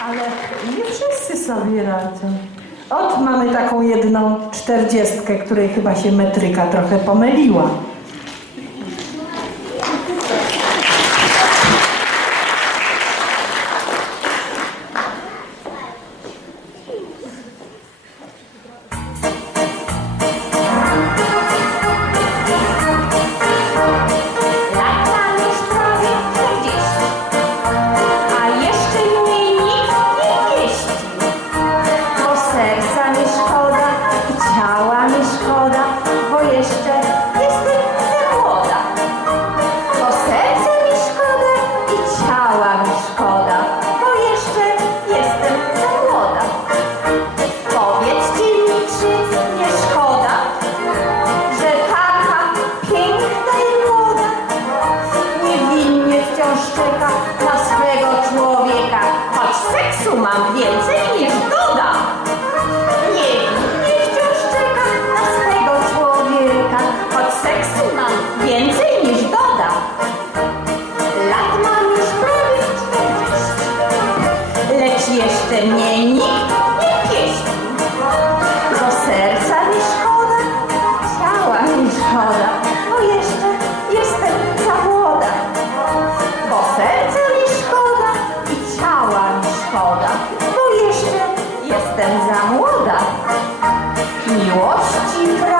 Ale nie wszyscy sobie radzą. Ot, mamy taką jedną czterdziestkę, której chyba się metryka trochę pomyliła. Jeszcze mnie nikt nie pieści. Bo serca mi szkoda, ciała mi szkoda, bo jeszcze jestem za młoda. Bo serca mi szkoda i ciała mi szkoda, bo jeszcze jestem za młoda. Miłości pragnie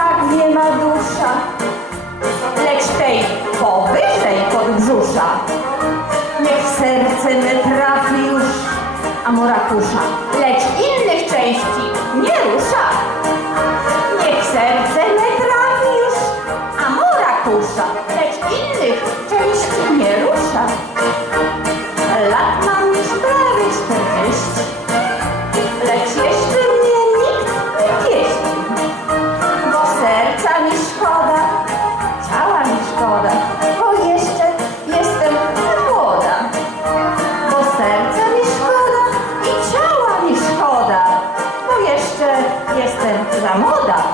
amorakusza, lecz innych części nie rusza. Niech serce me trafi już amorakusza, lecz innych części nie rusza. Lat mam już prawie czterdzieści, i ciała